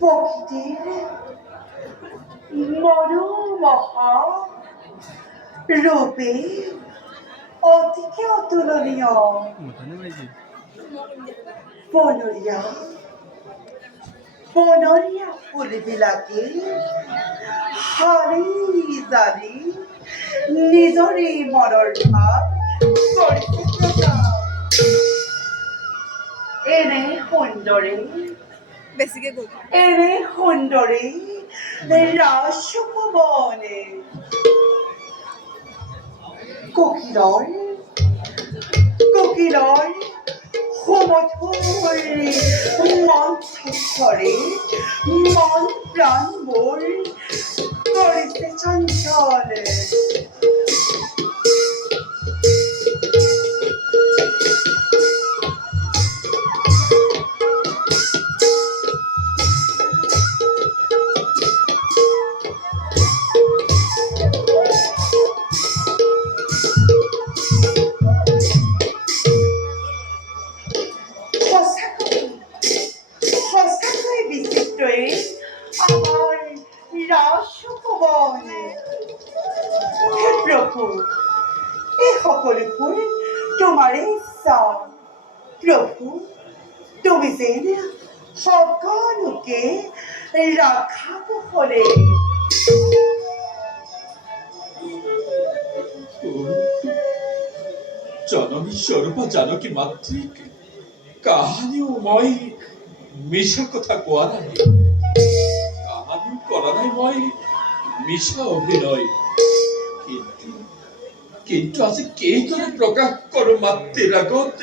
প্রকৃতির মনোমহা রূপে অতিকে অতুলনীয় বনরিয়া বনরিয়া ফুলবিলাকে হাৰি জাৰি নিজৰে মনৰ ভাৱ কৰিছে প্ৰকাশ। এনে সুন্দৰে এনে সুন্দৰে ৰাজভৱনে কোকিলৰ কোকিলৰ সুমধুৰ মন্থৰে মন প্ৰাণ মোৰ কৰিছে চঞ্চল। প্রভু এই সকলোবোৰ তোমাৰে ইচ্ছা। প্রভু তুমি যেন সকলোকে রাখা কুশলে। জননী স্বৰূপা জানকী মাতৃক কাহানিও মই মিছা কথা কোৱা নাই, কাহানিও কৰা নাই মই মিছা অভিনয়। কিন্তু আজি কেইদৰে প্ৰকাশ কৰো মাতৃৰ আগত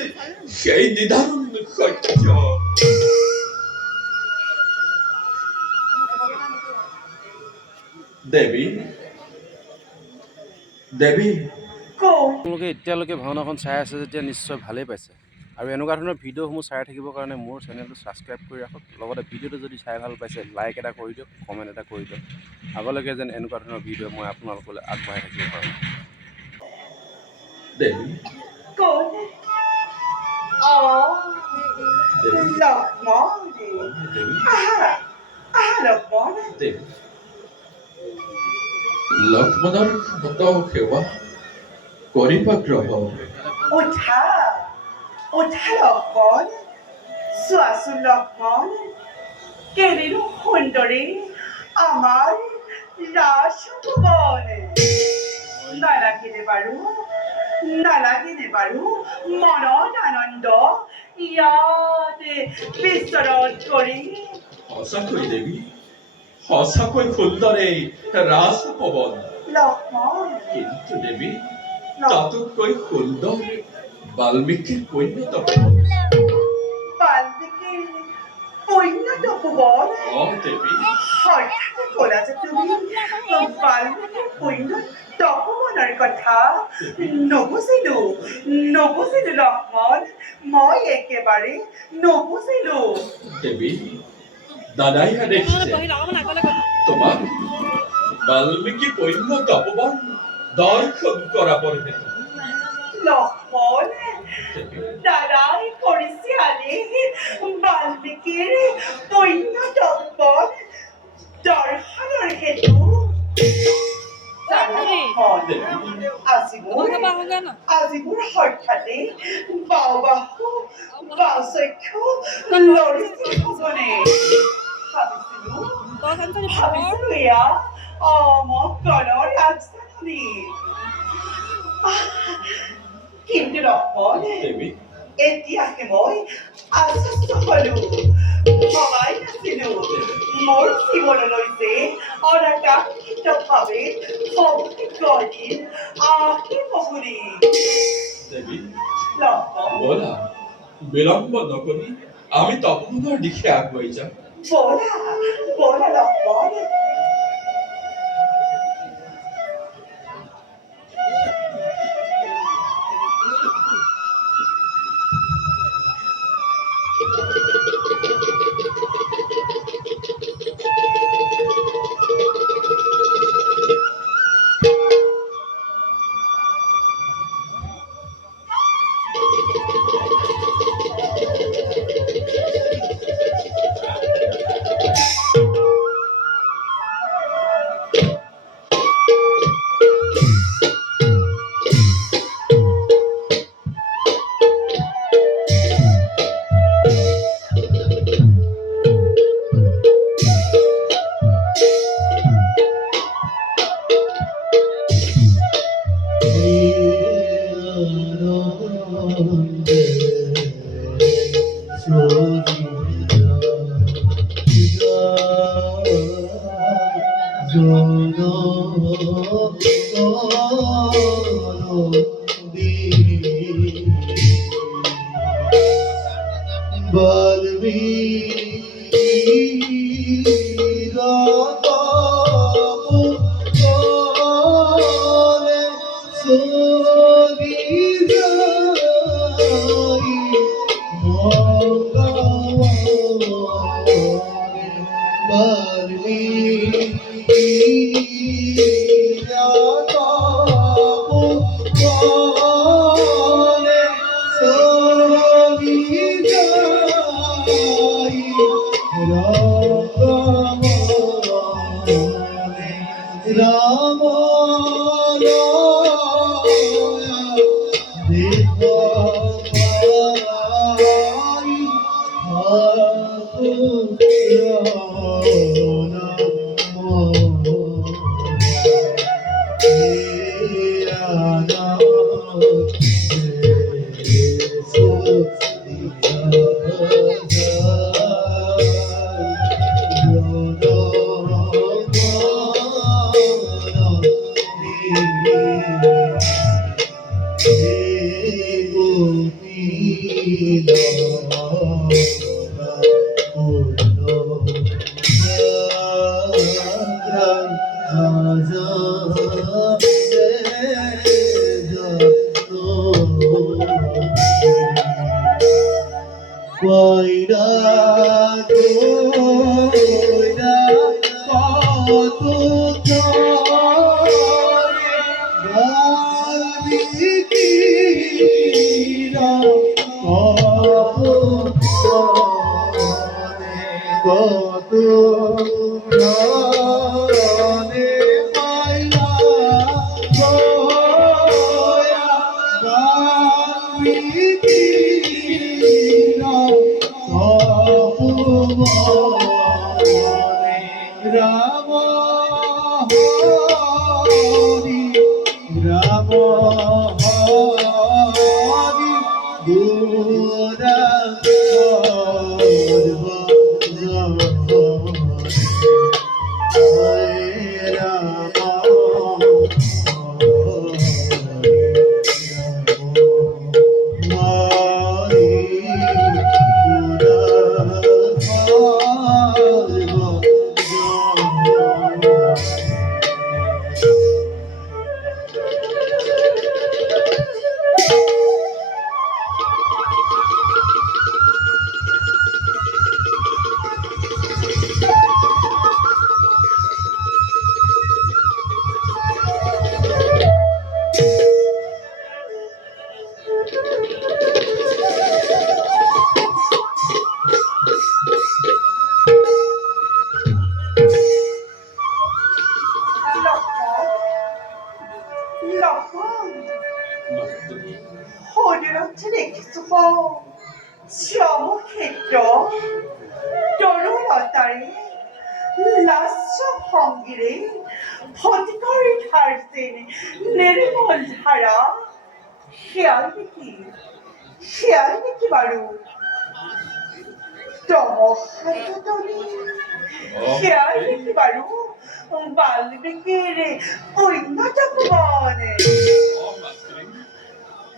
সেই নিধাৰুণ সত্য। দেৱী দেৱী আপোনালোকে এতিয়ালৈকে ভাওনাখন চাই আছে যেতিয়া নিশ্চয় ভালেই পাইছে, আৰু এনেকুৱা ধৰণৰ ভিডিঅ'সমূহ চাই থাকিবৰ কাৰণে মোৰ চেনেলটো ছাবস্ক্ৰাইব কৰি ৰাখক। লগতে ভিডিঅ'টো যদি চাই ভাল পাইছে লাইক এটা কৰি দিয়ক, কমেণ্ট এটা কৰি দিয়ক। আগলৈকে যেন এনেকুৱা ধৰণৰ ভিডিঅ' মই আপোনালোকলৈ আগবঢ়াই থাকিব পাৰোঁ। দেৱী লক্ষ্মণৰ মত সেৱা কৰিবা গ্ৰহণ। উঠা উঠা লক্ষ্মণ, চোৱাচোন লক্ষ্মণ, কেনেনো সুন্দৰী আমাৰ ৰাজভৱন। নালাগিনে বাৰু মনত আনন্দ ইয়াতে বিচৰণ কৰি? সঁচাকৈ দেৱী, সঁচাকৈ সুন্দৰে ৰাজভৱন। লক্ষ্মণ কিন্তু দেৱী তাতোতকৈ সুন্দৰ বাল্মীকিৰ পুণ্য তপোবন। বাল্মীকিৰ পুণ্য তপোবন? দেৱী হঠাৎ ক'লা যে তুমি বাল্মীকিৰ পুণ্য তপোবনৰ কথা। নুবুজিলো লক্ষ্মণ, মই একেবাৰে নুবুজিলো। দেৱী দাদাইহে দেখিছে তোমাক বাল্মীকি পুণ্য তপোবন দৰ্শন কৰাবৰ হেতু। লক্ষ্মণ দাদাই কৰিছে আনি বাল্মীকিৰ পুণ্য তপোবন দৰ্শনৰ হেতু। আজি মোৰ হঠাতে বাওবাহু বাওচক্ষু লৰিছিল ভৱনে। ভাবিছিলো এয়া অমক গণৰ ৰাজধানী। কিন্তু লক্ষ্মণ এতিয়াহে মই আশ্বস্ত হলো। ভবাই নাছিলো মোৰ জীৱনলৈ যে অনাকাংক্ষিতভাৱে সৌভাগ্যদিন আহিব বুলি। বলা বিলম্ব নকৰি আমি তপোবনৰ দিশে আগুৱাই যাম। বলা লক্ষ্মণ।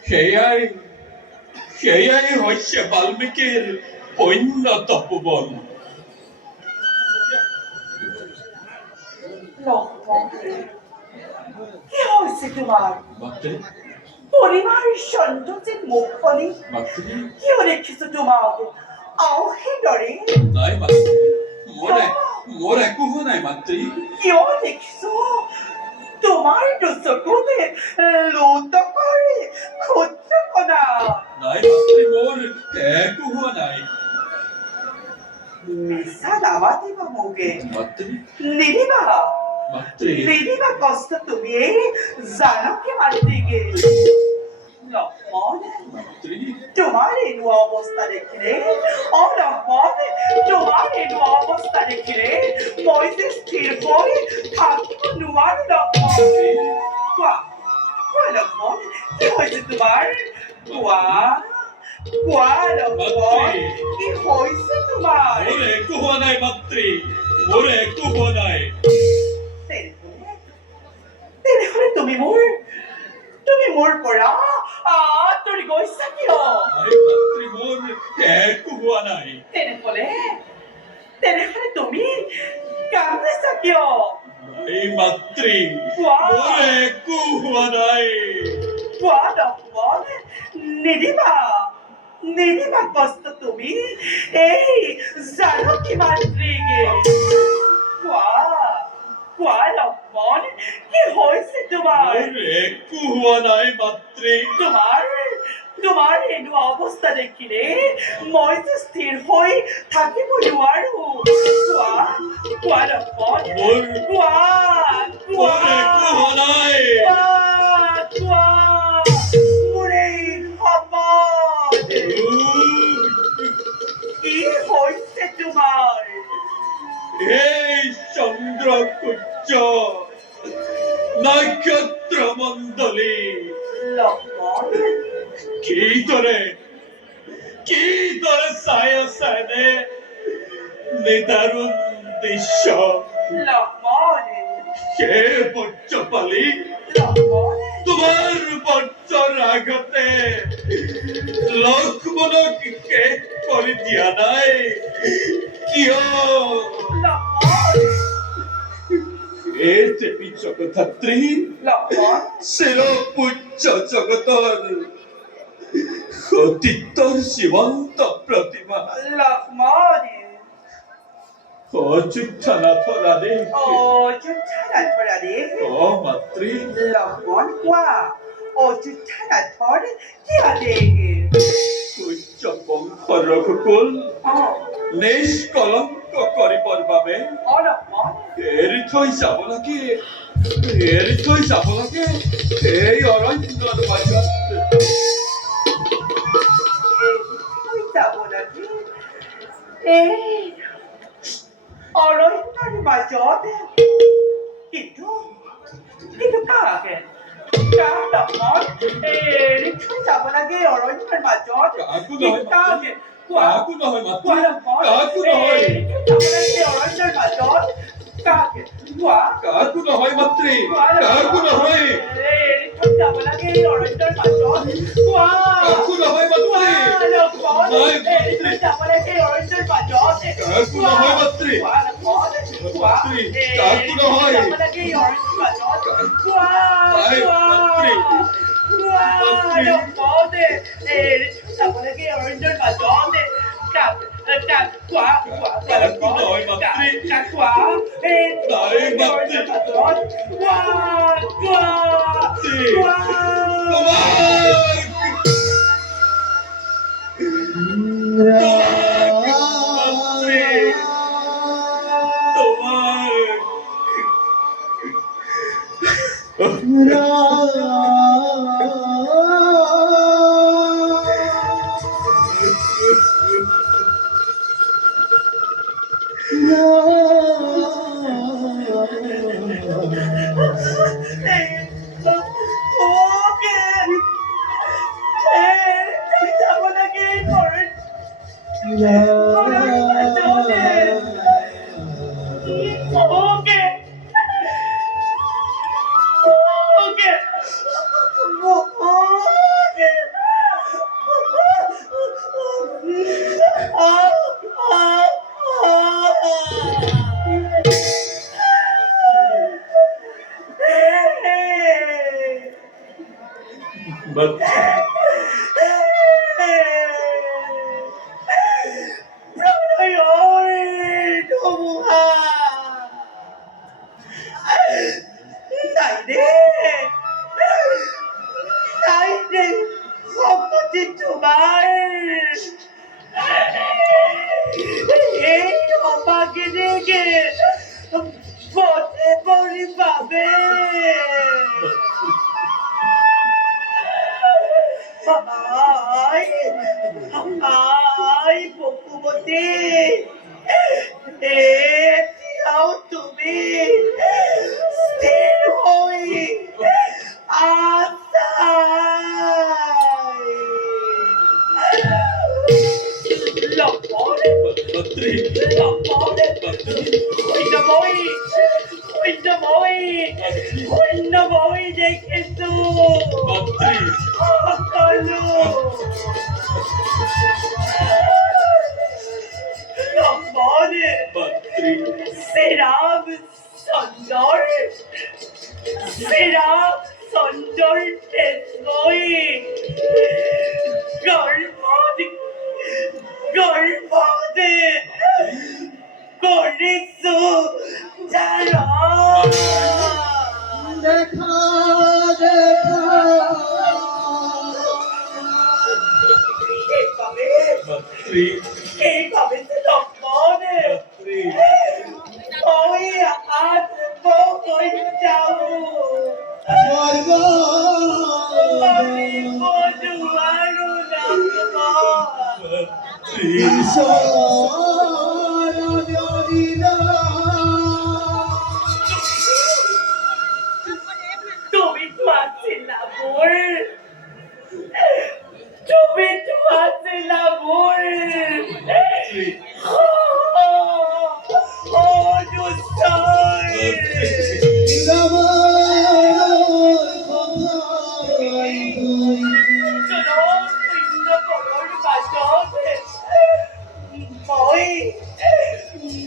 সেয়াই হৈছে বাল্মীকিৰ অন্য তপোবন। কি হৈছে তোমাৰ? পৰিবাৰ সন্তোষে মুখখনি কিয় দেখিছো তোমাক আৰু সেইদৰে? নাই মোৰ একো হোৱা নাই মাতৃ। কিয় দেখিছো তোমাৰ দুচকুতে লোটকৰ ক্ষুদ্ৰকণা? নাই মাতৃ, মোৰ একো হোৱা নাই। মিছা নামাতিবা মোকে মাতৃ। নিদিবা মাতৃ। নিদিবা কষ্ট তুমি জানকী মাতৃকে। লক্ষ্মণ, তোমার এনো অবস্থা দেখিলে লক্ষ্মণ, তোমার এনো অবস্থা দেখিলে মই যে স্থিৰ হৈ থাকিব নোৱাৰো লক্ষ্মণ। কোৱা লক্ষ্মণ, কি হৈছে তোমাৰ? কোৱা লক্ষ্মণ। কি হয়েছে তোমার মোর একো হোৱা নাই মাতৃ মোর একো হোৱা নাই তেনেহলে তুমি মোৰ পৰা আঁতৰি গৈছা কিয় নাই মাতৃ মোর একো হোৱা নাই তেনেহলে তুমি কান্দিছা কিয় নাই মাতৃ কোৱা মোর একো হোৱা নাই কোৱা লক্ষ্মণ নিদিবা কষ্ট তুমি এই জানকী মাতৃকে কোৱা লক্ষ্মণ কি হৈছে তোমাৰ মোর একো হোৱা নাই মাতৃ তোমাৰ এনেকুৱা অৱস্থা দেখিলে মই যে স্থিৰ হৈ থাকিব নোৱাৰো কোৱা লক্ষ্মণ মোর কোৱা মোর একো হোৱা নাই কোৱা মোৰ এই সপোন কি হৈছে তোমাৰ এই চন্দ্র সূর্য নক্ষত্র মণ্ডলী লক্ষ্মণ কিদৰে চাই আছে নে নিদাৰুণ দৃশ্য লক্ষ্মণ সেই বজ্ৰপালি লক্ষ্মণ তোমাৰ বজ্ৰৰ আগতে লক্ষ্মণক শেষ কৰি দিয়া নাই কিয় এই দেৱী জগধাত্ৰী লক্ষ্মণ চিৰপূজ্য জগতৰ সতীত্বৰ জীৱন্ত প্ৰতিমা লক্ষ্মণ অযোধ্যানাথৰ আদেশ অযোধ্যানাথৰাৰে অ মাতৃ লক্ষ্মণ কোৱা অযোধ্যানাথৰ কি আদেশ সূৰ্য বংশৰ ৰঘুকুল নিষ্কলংক কৰিবৰ বাবে লক্ষ্মণ এৰি থৈ যাব লাগে এই অৰণ্যৰ মাজত যাব লাগে এই অৰণ্যৰ মাজত কিন্তু কাকে লক্ষ্মণ এৰি থৈ যাব লাগে অৰণ্যৰ মাজত কাকো নহয় কাকে কাকো নহয় মাতৃ কোৱা লক্ষ্মণ কাকো নহয় এৰি থৈ যাব লাগে অৰণ্যৰ মাজত কাকে কোৱা কাকো নহয় মাতৃ কাকো নহয় যাব লাগে অৰণ্যৰ মাজত কোৱা কাকো নহয় মাতৃ লক্ষ্মণ নাই, যাব লাগে অৰণ্যৰ মাজত কাকো নহয় মাতৃ মাতৃ কাকো নহয় যাব লাগে অৰণ্যৰ মাজত কোৱা নাই, মাতৃ লক্ষ্মণ যাব লাগে অৰণ্যৰ মাজত কোৱা কাকো নহয় মাতৃ কোৱা নাই, মাতৃ লম্বন মন্ত্রী লম্বন অন্য বই দেখেছো মন্ত্রী কালো লম্বন মন্ত্রী শ্রীরাম সুন্দর শ্রীরাম সুন্দর বই গর্ভদে করেছো যারা দেখা দেখা মন্ত্রী এইভাবে তো লম্বন মন্ত্রী ওই আত্ম যাও স্বর্গ আমি বধুয়ারু লম্বন ঈশ্বর জানিল তুমি তো আসিলা মোর তুমি তো আসিলা মোর ও দুষ্টর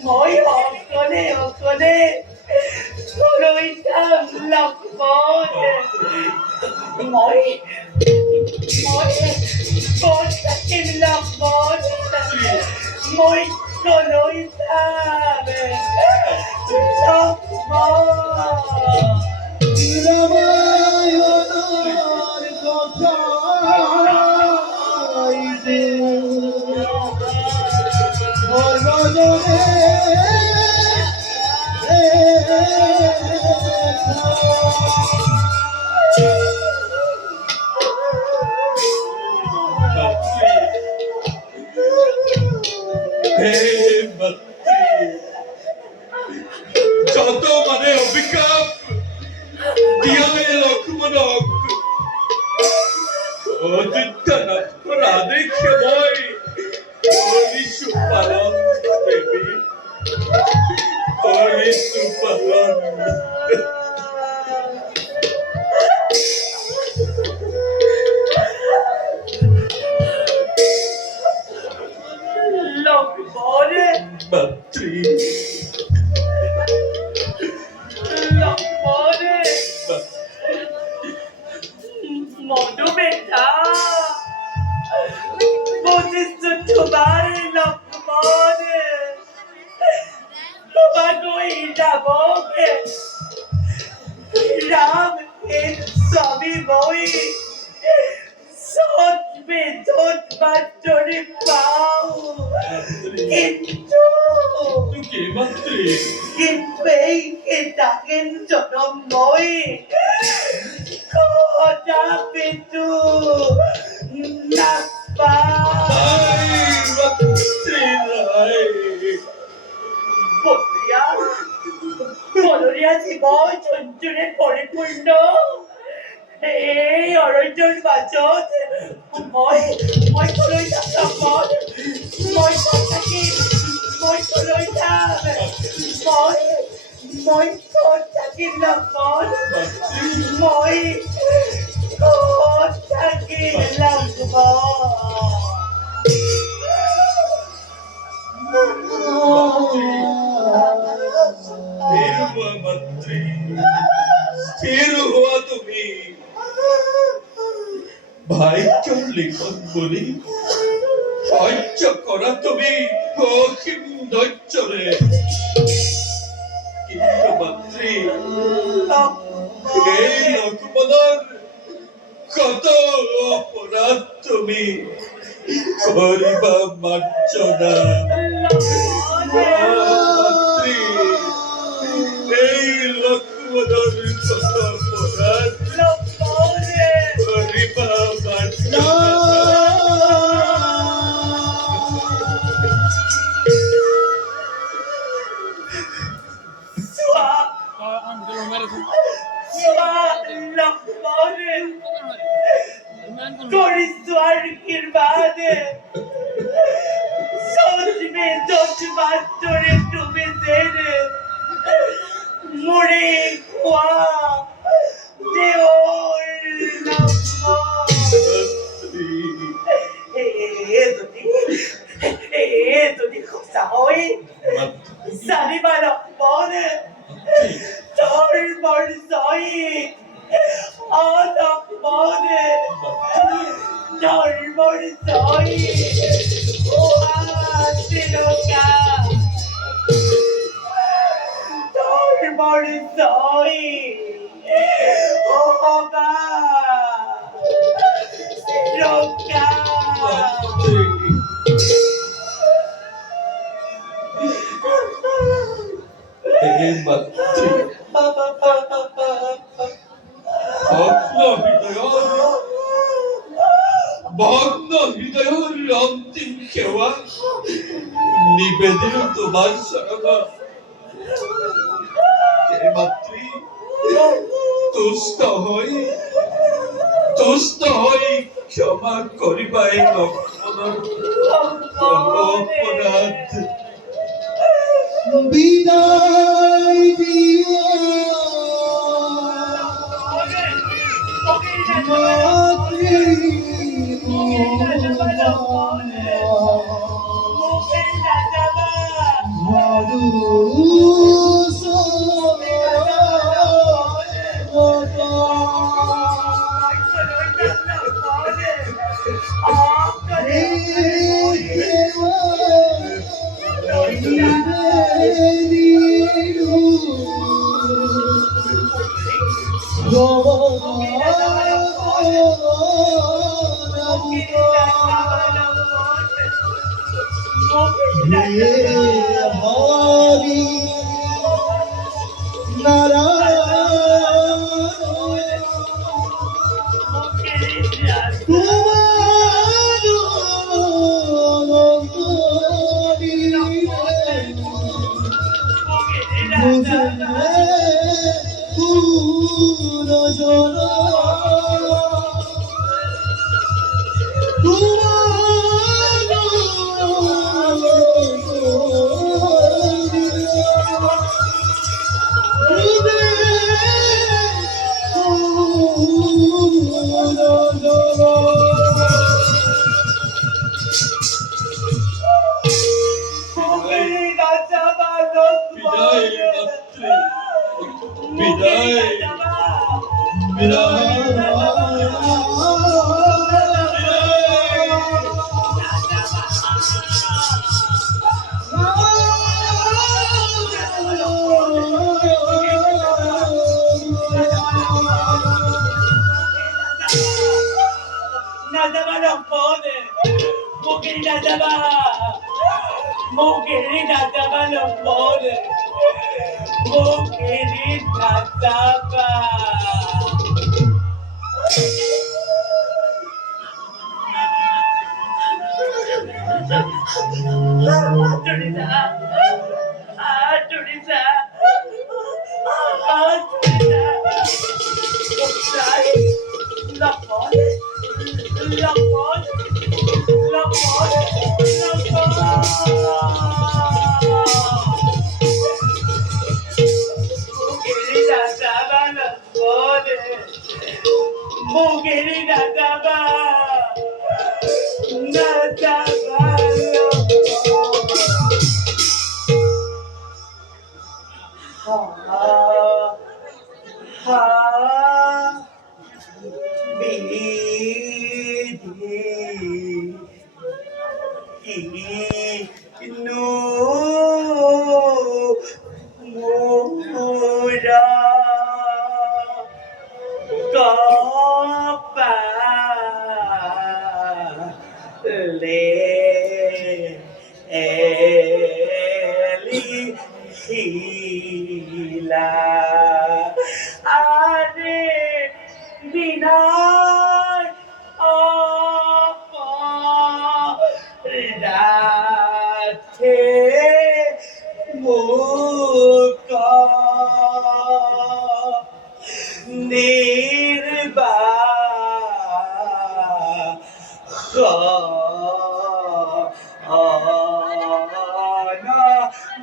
মই অকলে রইতাম লম্বন মই থাকিম লম্বন মই রইতাম লম্বন হে মন্ত্রী যত মানে অভিশাপ দিয়ালে লক্ষ্মণক অযোধ্যা নাশ করা দেখে মই হরিষু পালন দেবী হরিষু পালন লম্বন মন্ত্রী লম্বন মধুবেটা বলিস তোমার লম্বন তোমাকে যাবকে রাম এর সবই বই সৎ বেদত বাচ্চরে পাও কিন্তু কি মন্ত্রী কিন্তু এই এটাকেন জনম নয় কথা পেতু না নাই মন্ত্রী নাই বলরিয়া জীবন চঞ্চলের পরিপূর্ণ এই অরণ্যর বাচত মই কলৈ যাম মই থাকি মই কলৈ যাম মই থাকিম লম্বন মই থাকিম মন্ত্রী স্থির হওয়া তুমি ভাইকে লিখন বলি সহ্য করা তুমি অসীম ধৈর্যরে কিন্তু মন্ত্রী এই লক্ষ্মণর কত অপরাধ তুমি করিবা মার্চ না মন্ত্রী এই লক্ষ্মণর কত অপরাধ করিবা মার্চ না দোষ মাত্রে তুমি জেনে মরে খোয়া দেওর যদি খোসা হয় জানিবার পরে তোর মরজই আদম পরে তোর মরজই ও আসিলকা তোর মরজই ও বাবা রোকা ভগ্ন হৃদয়ের অন্তিম সেবা নিবেদিত তোমার শরণ মাতৃ তুষ্ট হই ক্ষমা করিবাই লক্ষ্মণ অপরাধ বিদায় দিও Hari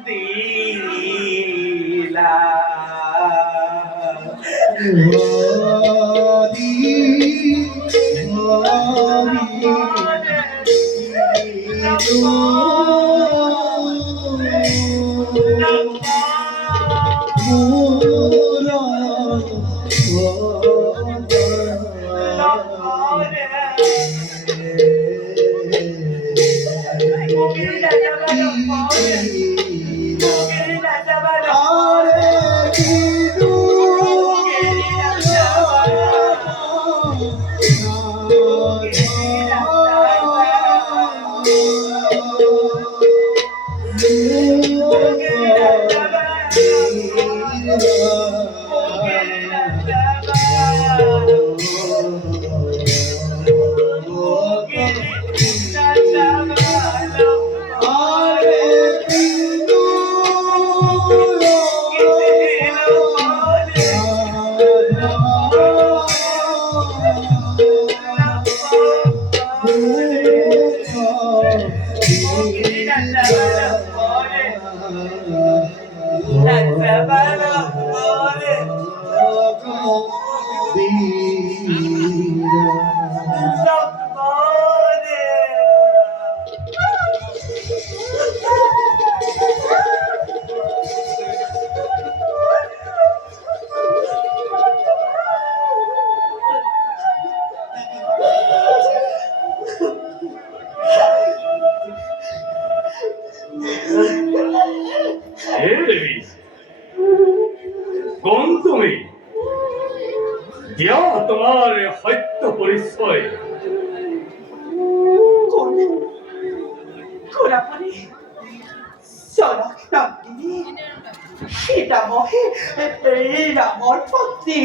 দিলা দেবী কোন তুমি দিয়া তোমার সত্য পরিচয় কোলাপুরি সনক নন্দিনী সীতামহে এই রামৰ পত্নী